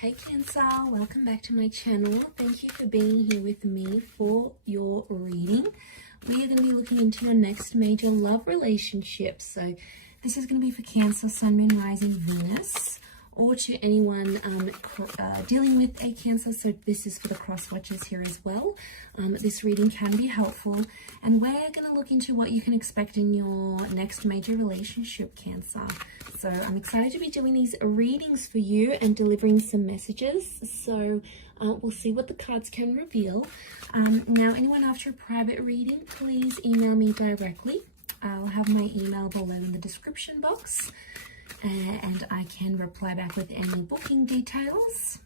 Hey Cancer, welcome back to my channel. Thank you for being here with me for your reading. We are going to be looking into your next major love relationship. So this is going to be for Cancer, Sun, Moon, Rising, Venus, or to anyone dealing with a Cancer. So this is for the cross watchers here as well. This reading can be helpful, and we're going to look into what you can expect in your next major relationship, Cancer. So I'm excited to be doing these readings for you and delivering some messages. So we'll see what the cards can reveal. Now, anyone after a private reading, please email me directly. I'll have my email below in the description box, and I can reply back with any booking details.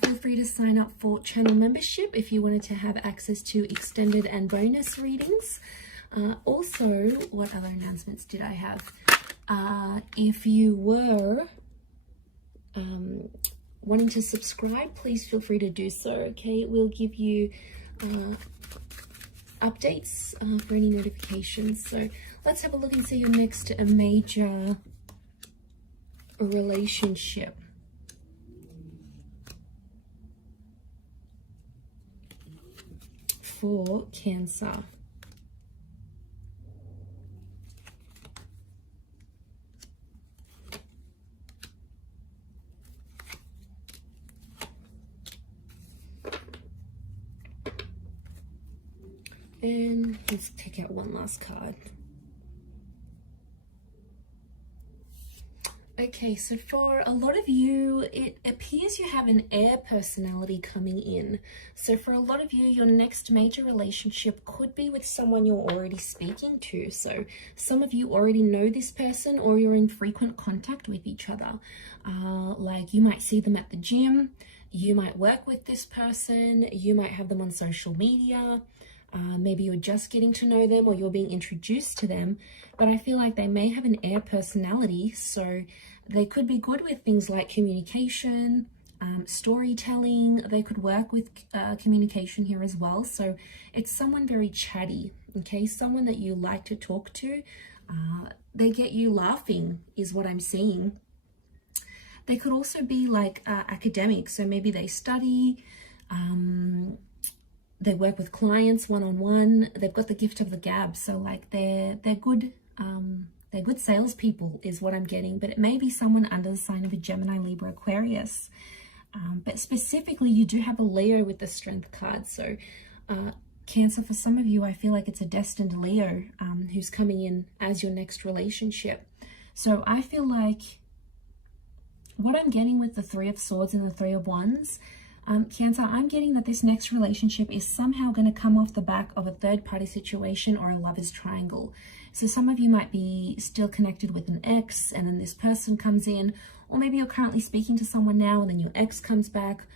Feel free to sign up for channel membership if you wanted to have access to extended and bonus readings. Also, what other announcements did I have? If you were wanting to subscribe, please feel free to do so. Okay, it will give you updates for any notifications. So let's have a look and see your next major relationship. For Cancer. And let's take out one last card. Okay, so for a lot of you, it appears you have an air personality coming in. So for a lot of you, your next major relationship could be with someone you're already speaking to. So some of you already know this person, or you're in frequent contact with each other. Like you might see them at the gym, you might work with this person, you might have them on social media. Maybe you're just getting to know them, or you're being introduced to them, but I feel like they may have an air personality, so they could be good with things like communication, storytelling. They could work with communication here as well. So it's someone very chatty, okay? Someone that you like to talk to. They get you laughing is what I'm seeing. They could also be like academic, so maybe they study, they work with clients one-on-one. They've got the gift of the gab, so like they're good salespeople is what I'm getting. But it may be someone under the sign of a Gemini, Libra, Aquarius. But specifically, you do have a Leo with the Strength card. So Cancer, for some of you, I feel like it's a destined Leo who's coming in as your next relationship. So I feel like what I'm getting with the Three of Swords and the Three of Wands, Cancer, I'm getting that this next relationship is somehow going to come off the back of a third-party situation or a lover's triangle. So some of you might be still connected with an ex, and then this person comes in, or maybe you're currently speaking to someone now and then your ex comes back.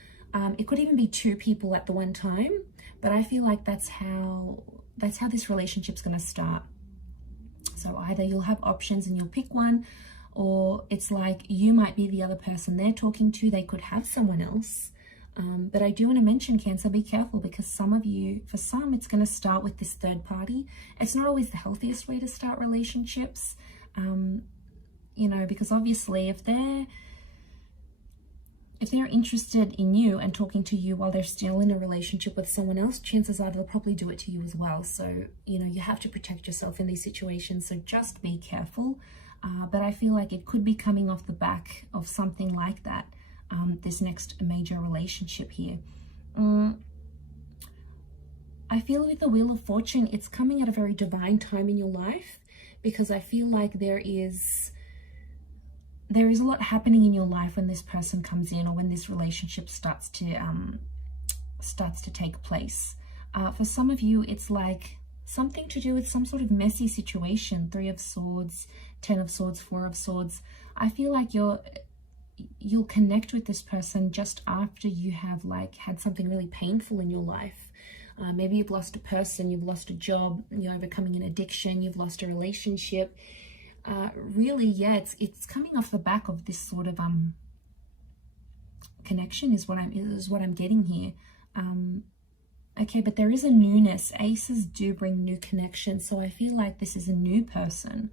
It could even be two people at the one time, but I feel like that's how this relationship's going to start. So either you'll have options and you'll pick one, or it's like you might be the other person they're talking to. They could have someone else. But I do want to mention, Cancer, be careful, because some of you, for some, it's going to start with this third party. It's not always the healthiest way to start relationships, you know, because obviously if they're interested in you and talking to you while they're still in a relationship with someone else, chances are they'll probably do it to you as well. So, you know, you have to protect yourself in these situations. So just be careful. But I feel like it could be coming off the back of something like that. This next major relationship here. I feel with the Wheel of Fortune, it's coming at a very divine time in your life, because I feel like there is a lot happening in your life when this person comes in, or when this relationship starts to take place. For some of you, it's like something to do with some sort of messy situation. Three of Swords, Ten of Swords, Four of Swords. I feel like you'll connect with this person just after you have like had something really painful in your life. Maybe you've lost a person, you've lost a job, you're overcoming an addiction, you've lost a relationship. Really, yeah, it's coming off the back of this sort of connection is what I'm getting here. Okay, but there is a newness. Aces do bring new connection, so I feel like this is a new person.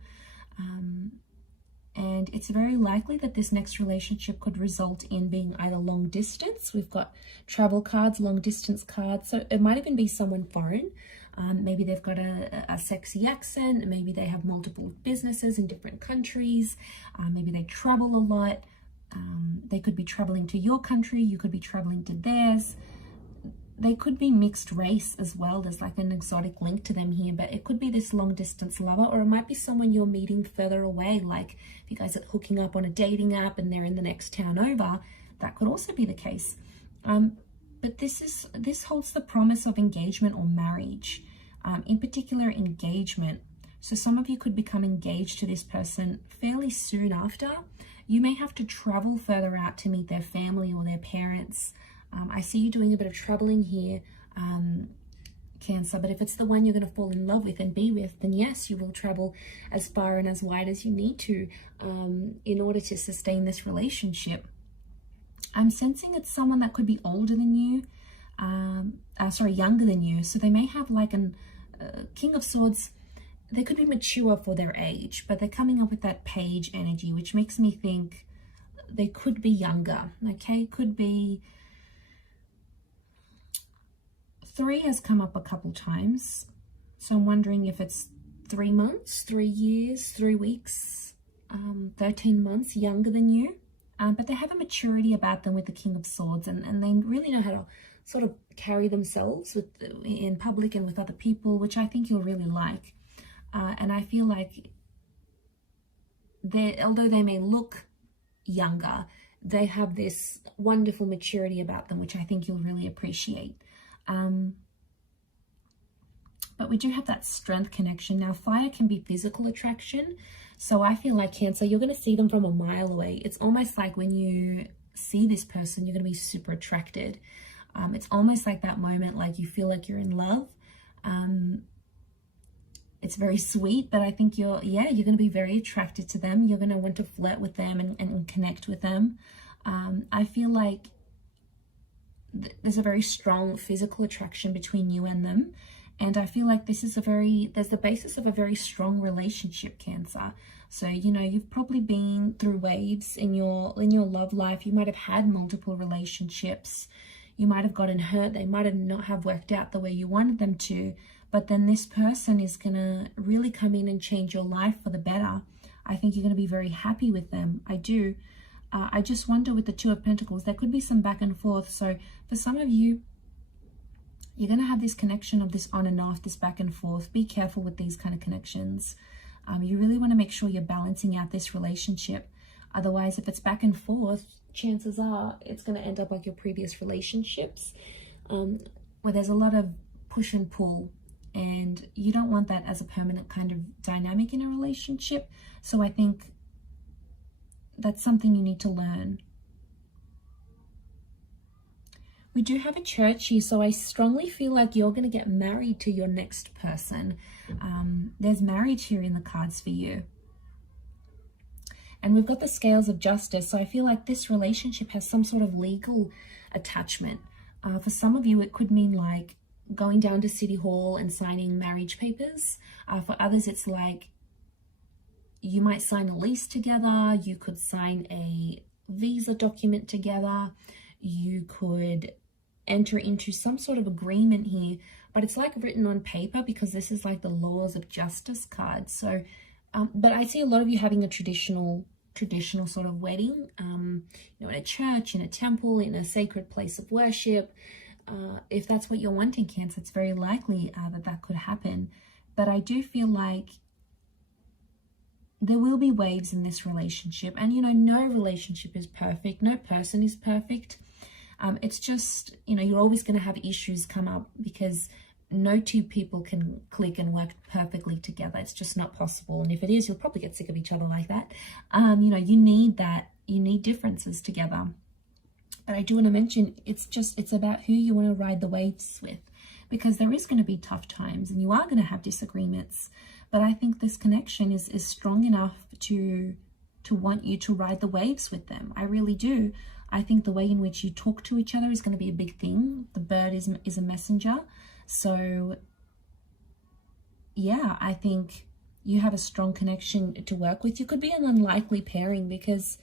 And it's very likely that this next relationship could result in being either long distance. We've got travel cards, long distance cards. So it might even be someone foreign. Maybe they've got a sexy accent. Maybe they have multiple businesses in different countries. Maybe they travel a lot. They could be traveling to your country. You could be traveling to theirs. They could be mixed race as well. There's like an exotic link to them here, but it could be this long distance lover, or it might be someone you're meeting further away. Like if you guys are hooking up on a dating app and they're in the next town over, that could also be the case. But this holds the promise of engagement or marriage, in particular engagement. So some of you could become engaged to this person fairly soon after. You may have to travel further out to meet their family or their parents. I see you doing a bit of traveling here, Cancer, but if it's the one you're going to fall in love with and be with, then yes, you will travel as far and as wide as you need to in order to sustain this relationship. I'm sensing it's someone that could be older than you, younger than you. So they may have like an King of Swords. They could be mature for their age, but they're coming up with that page energy, which makes me think they could be younger, okay? Could be... 3 has come up a couple times, so I'm wondering if it's 3 months, 3 years, 3 weeks, 13 months younger than you. But they have a maturity about them with the King of Swords, and they really know how to sort of carry themselves in public and with other people, which I think you'll really like. And I feel like although they may look younger, they have this wonderful maturity about them, which I think you'll really appreciate. But we do have that strength connection. Now, fire can be physical attraction. So I feel like Cancer, you're going to see them from a mile away. It's almost like when you see this person, you're going to be super attracted. It's almost like that moment, like you feel like you're in love. It's very sweet, but I think you're going to be very attracted to them. You're going to want to flirt with them and connect with them. I feel like there's a very strong physical attraction between you and them. And I feel like there's the basis of a very strong relationship, Cancer. So, you know, you've probably been through waves in your love life. You might have had multiple relationships. You might have gotten hurt. They might have not have worked out the way you wanted them to. But then this person is going to really come in and change your life for the better. I think you're going to be very happy with them. I do. I just wonder with the Two of Pentacles, there could be some back and forth. So for some of you, you're going to have this connection of this on and off, this back and forth. Be careful with these kind of connections. You really want to make sure you're balancing out this relationship. Otherwise, if it's back and forth, chances are it's going to end up like your previous relationships, where there's a lot of push and pull. And you don't want that as a permanent kind of dynamic in a relationship. So I think that's something you need to learn. We do have a church here, so I strongly feel like you're going to get married to your next person. There's marriage here in the cards for you. And we've got the scales of justice, so I feel like this relationship has some sort of legal attachment. For some of you, it could mean like going down to City Hall and signing marriage papers. For others, it's like you might sign a lease together. You could sign a visa document together. You could enter into some sort of agreement here, but it's like written on paper because this is like the laws of justice card. So, but I see a lot of you having a traditional sort of wedding, you know, in a church, in a temple, in a sacred place of worship. If that's what you're wanting, Cancer, it's very likely that could happen. But I do feel like there will be waves in this relationship. And, you know, no relationship is perfect. No person is perfect. It's just, you know, you're always going to have issues come up because no two people can click and work perfectly together. It's just not possible. And if it is, you'll probably get sick of each other like that. You know, you need that. You need differences together. But I do want to mention, it's about who you want to ride the waves with, because there is going to be tough times and you are going to have disagreements. But I think this connection is strong enough to want you to ride the waves with them. I really do. I think the way in which you talk to each other is going to be a big thing. The bird is a messenger. So yeah, I think you have a strong connection to work with. You could be an unlikely pairing because,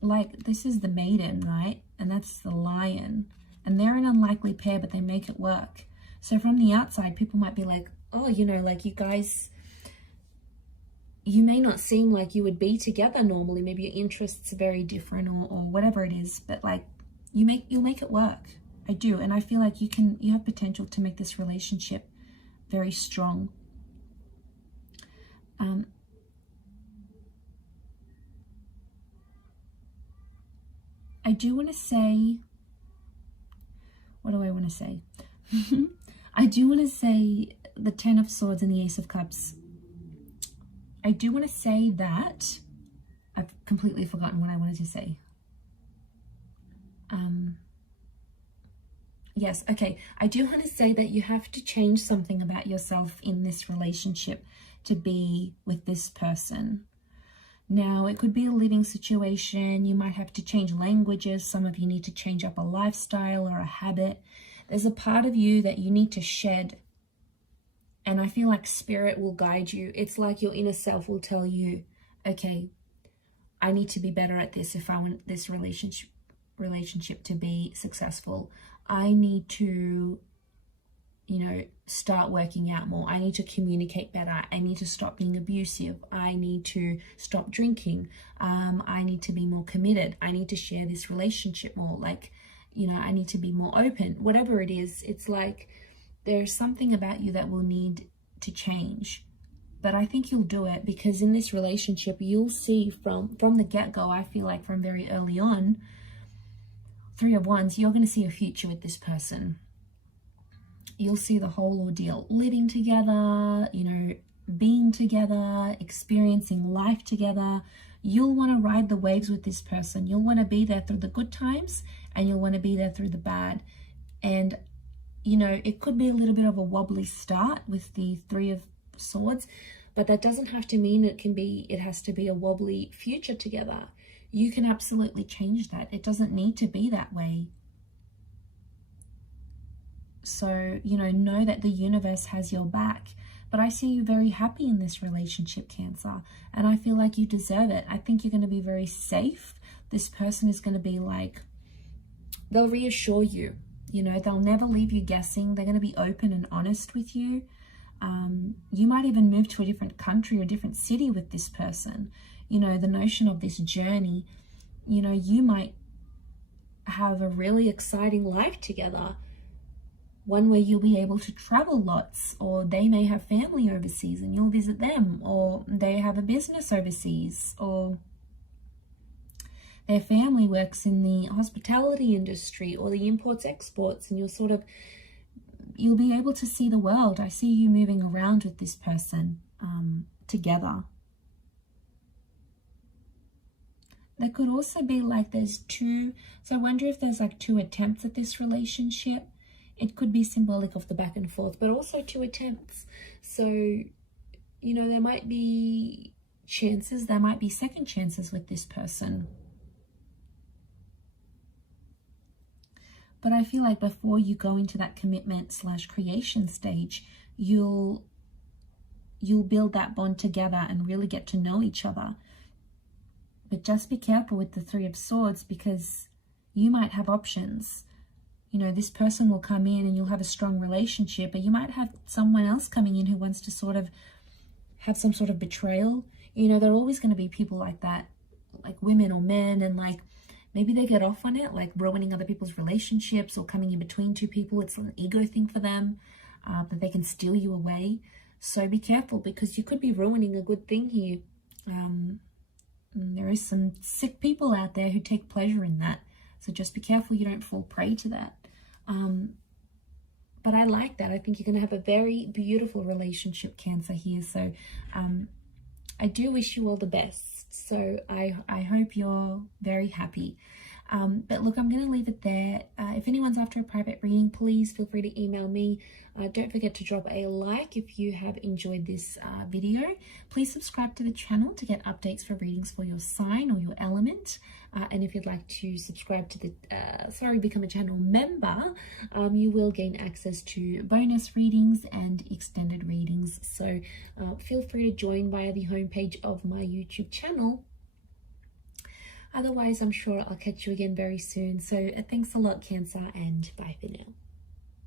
like, this is the maiden, right? And that's the lion. And they're an unlikely pair, but they make it work. So from the outside, people might be like, oh, you know, like you guys, you may not seem like you would be together normally. Maybe your interests are very different or whatever it is. But like, you'll make it work. I do. And I feel like you have potential to make this relationship very strong. I do want to say, what do I want to say? I do want to say the Ten of Swords and the Ace of Cups. I do want to say that I've completely forgotten what I wanted to say. Yes, okay. I do want to say that you have to change something about yourself in this relationship to be with this person. Now, it could be a living situation. You might have to change languages. Some of you need to change up a lifestyle or a habit. There's a part of you that you need to shed. And I feel like spirit will guide you. It's like your inner self will tell you, okay, I need to be better at this if I want this relationship to be successful. I need to, you know, start working out more. I need to communicate better. I need to stop being abusive. I need to stop drinking. I need to be more committed. I need to share this relationship more. Like, you know, I need to be more open. Whatever it is, it's like there's something about you that will need to change. But I think you'll do it, because in this relationship, you'll see from the get-go, I feel like from very early on, Three of Wands, you're going to see a future with this person. You'll see the whole ordeal, living together, you know, being together, experiencing life together. You'll want to ride the waves with this person. You'll want to be there through the good times, and you'll want to be there through the bad. And, you know, it could be a little bit of a wobbly start with the Three of Swords, but that doesn't have to mean it has to be a wobbly future together. You can absolutely change that. It doesn't need to be that way. So, you know that the universe has your back. But I see you very happy in this relationship, Cancer. And I feel like you deserve it. I think you're going to be very safe. This person is going to be like, they'll reassure you. You know, they'll never leave you guessing. They're going to be open and honest with you. You might even move to a different country or a different city with this person. You know, the notion of this journey, you know, you might have a really exciting life together. One where you'll be able to travel lots, or they may have family overseas and you'll visit them, or they have a business overseas, or their family works in the hospitality industry or the imports exports, and you'll be able to see the world. I see you moving around with this person together. There could also be like there's two, so I wonder if there's like two attempts at this relationship. It could be symbolic of the back and forth, but also two attempts. So, you know, there might be chances, there might be second chances with this person. But I feel like before you go into that commitment / creation stage, you'll build that bond together and really get to know each other. But just be careful with the Three of Swords, because you might have options. You know, this person will come in and you'll have a strong relationship, but you might have someone else coming in who wants to sort of have some sort of betrayal. You know, there are always going to be people like that, like women or men, and like maybe they get off on it, like ruining other people's relationships or coming in between two people. It's an ego thing for them, that they can steal you away. So be careful, because you could be ruining a good thing here. There is some sick people out there who take pleasure in that. So just be careful you don't fall prey to that. But I like that. I think you're going to have a very beautiful relationship, Cancer, here. So I do wish you all the best. So I hope you're very happy. But look, I'm going to leave it there. If anyone's after a private reading, please feel free to email me. Don't forget to drop a like if you have enjoyed this video. Please subscribe to the channel to get updates for readings for your sign or your element. And if you'd like to subscribe to the, become a channel member, you will gain access to bonus readings and extended readings. So feel free to join via the homepage of my YouTube channel. Otherwise, I'm sure I'll catch you again very soon. So thanks a lot, Cancer, and bye for now.